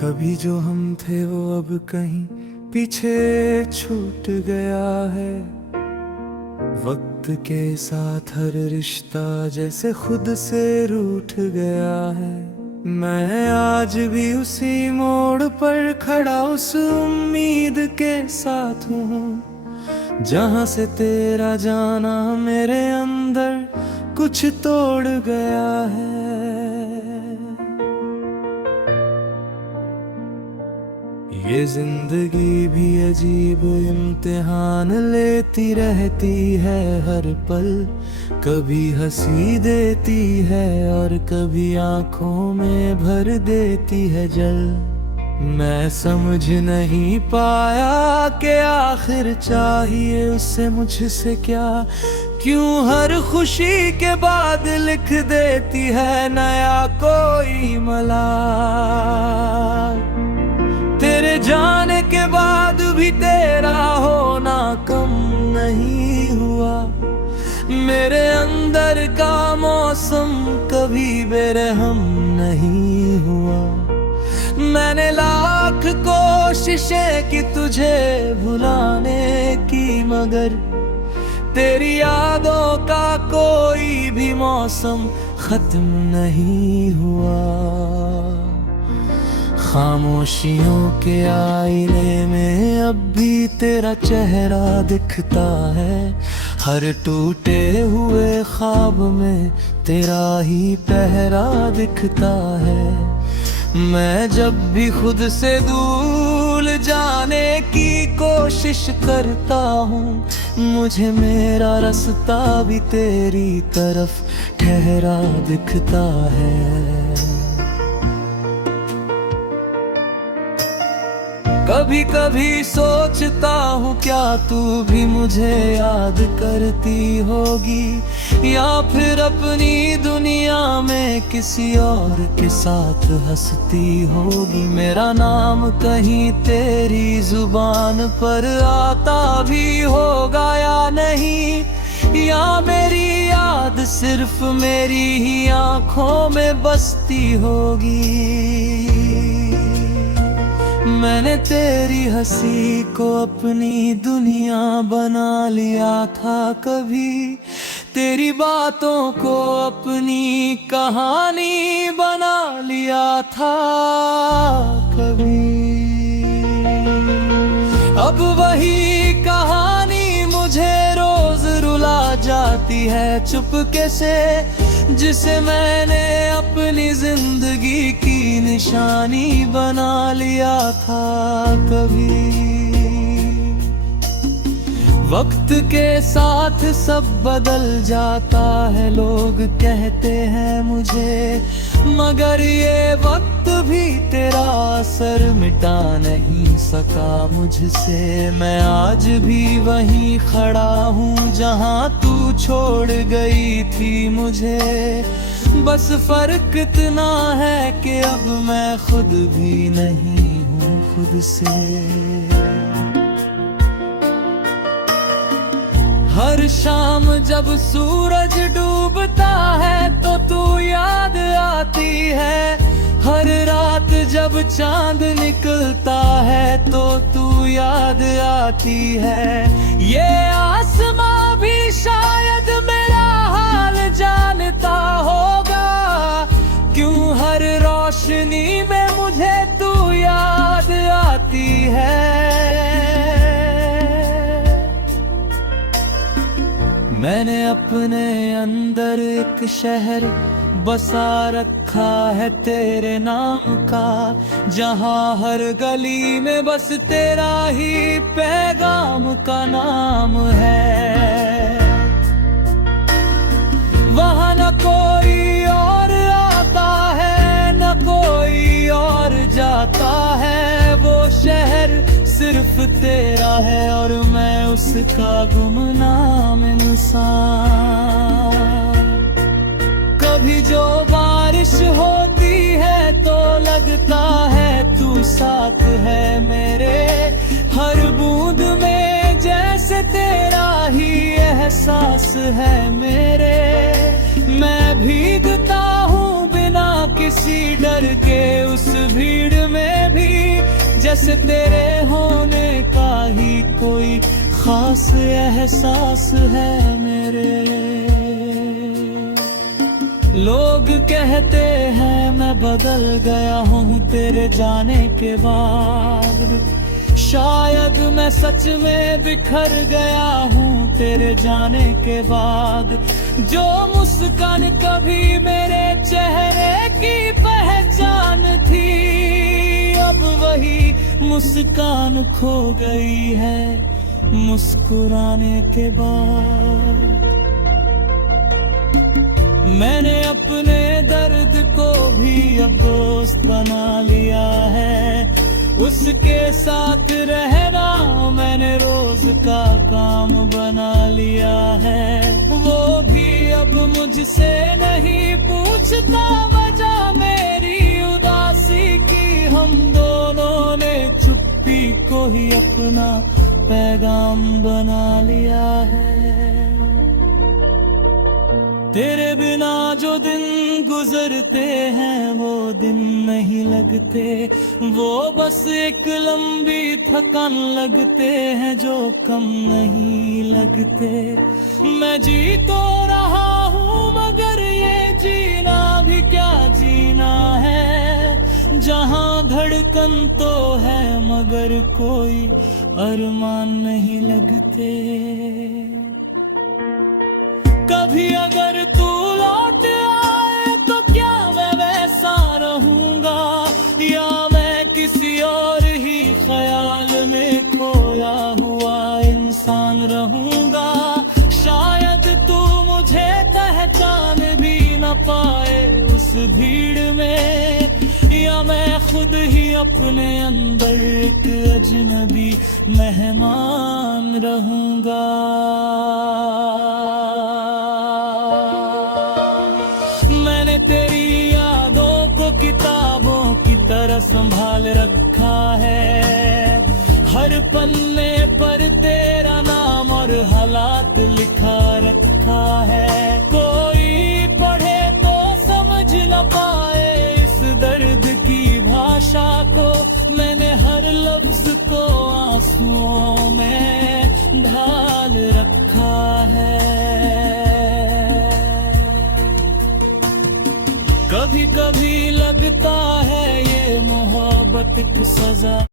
कभी जो हम थे वो अब कहीं पीछे छूट गया है। वक्त के साथ हर रिश्ता जैसे खुद से रूठ गया है। मैं आज भी उसी मोड़ पर खड़ा उस उम्मीद के साथ हूँ, जहाँ से तेरा जाना मेरे अंदर कुछ तोड़ गया है। ये जिंदगी भी अजीब इम्तिहान लेती रहती है हर पल। कभी हंसी देती है और कभी आंखों में भर देती है जल। मैं समझ नहीं पाया कि आखिर चाहिए उससे मुझसे क्या। क्यों हर खुशी के बाद लिख देती है नया कोई मलाल। तेरे जाने के बाद भी तेरा होना कम नहीं हुआ। मेरे अंदर का मौसम कभी बेरहम नहीं हुआ। मैंने लाख कोशिशें की तुझे भुलाने की, मगर तेरी यादों का कोई भी मौसम खत्म नहीं हुआ। खामोशियों के आईने में अब भी तेरा चेहरा दिखता है। हर टूटे हुए ख्वाब में तेरा ही पहरा दिखता है। मैं जब भी खुद से दूर जाने की कोशिश करता हूँ, मुझे मेरा रास्ता भी तेरी तरफ ठहरा दिखता है। कभी कभी सोचता हूँ क्या तू भी मुझे याद करती होगी, या फिर अपनी दुनिया में किसी और के साथ हंसती होगी। मेरा नाम कहीं तेरी जुबान पर आता भी होगा या नहीं, या मेरी याद सिर्फ मेरी ही आंखों में बसती होगी। मैंने तेरी हंसी को अपनी दुनिया बना लिया था कभी। तेरी बातों को अपनी कहानी बना लिया था कभी। अब वही कहानी मुझे रोज रुला जाती है चुपके से, जिसे मैंने अपनी जिंदगी की निशानी बना लिया था कभी। वक्त के साथ सब बदल जाता है लोग कहते हैं मुझे, मगर ये वक्त भी तेरा असर मिटा नहीं सका मुझसे। मैं आज भी वहीं खड़ा हूँ जहाँ तू छोड़ गई थी मुझे। बस फर्क इतना है कि अब मैं खुद भी नहीं हूँ खुद से। हर शाम जब सूरज डूबता है तो तू याद आती है। हर रात जब चांद निकलता है तो तू याद आती है। ये आसमां भी शायद मेरा हाल जानता होगा, क्यों हर रोशनी में मुझे तू याद आती है। मैंने अपने अंदर एक शहर बसा रखा है तेरे नाम का, जहाँ हर गली में बस तेरा ही पैगाम का नाम है। वहाँ न कोई और आता है न कोई और जाता है। वो शहर सिर्फ तेरा है और मैं उसका गुमनाम इंसान। कभी जो बारिश होती है तो लगता है तू साथ है मेरे। हर बूंद में जैसे तेरा ही एहसास है मेरे। मैं भीगता हूँ बिना इसी डर के उस भीड़ में भी जैसे तेरे होने का ही कोई खास एहसास है मेरे। लोग कहते हैं मैं बदल गया हूँ तेरे जाने के बाद, शायद मैं सच में बिखर गया हूँ तेरे जाने के बाद। जो मुस्कान कभी मेरे चेहरे की पहचान थी, अब वही मुस्कान खो गई है मुस्कुराने के बाद। मैंने अपने दर्द को भी अब दोस्त बना लिया है, उसके साथ रहना मैंने रोज का काम बना लिया है। वो भी अब मुझसे नहीं पूछता वजह मेरी उदासी की, हम दोनों ने चुप्पी को ही अपना पैगाम बना लिया है। तेरे बिना जो दिन गुजरते हैं वो दिन नहीं लगते, वो बस एक लंबी थकान लगते हैं जो कम नहीं लगते। मैं जी तो रहा हूँ मगर ये जीना भी क्या जीना है, जहाँ धड़कन तो है मगर कोई अरमान नहीं लगते। कभी अगर तू लौट आए तो क्या मैं वैसा रहूंगा, या मैं किसी और ही ख्याल में खोया हुआ इंसान रहूंगा। शायद तू मुझे पहचान भी न पाए उस भीड़ में, या मैं खुद ही अपने अंदर एक अजनबी मेहमान रहूंगा। मैंने तेरी यादों को किताबों की तरह संभाल रखा है, हर पन्ने पर तेरा नाम और हालात लिखा रखा है। कोई पढ़े तो समझ न पाए इस दर्द की भाषा को, मैंने हर लफ्ज को आंसुओं में ढाल रखा है। कभी कभी लगता है ये मोहब्बत की सजा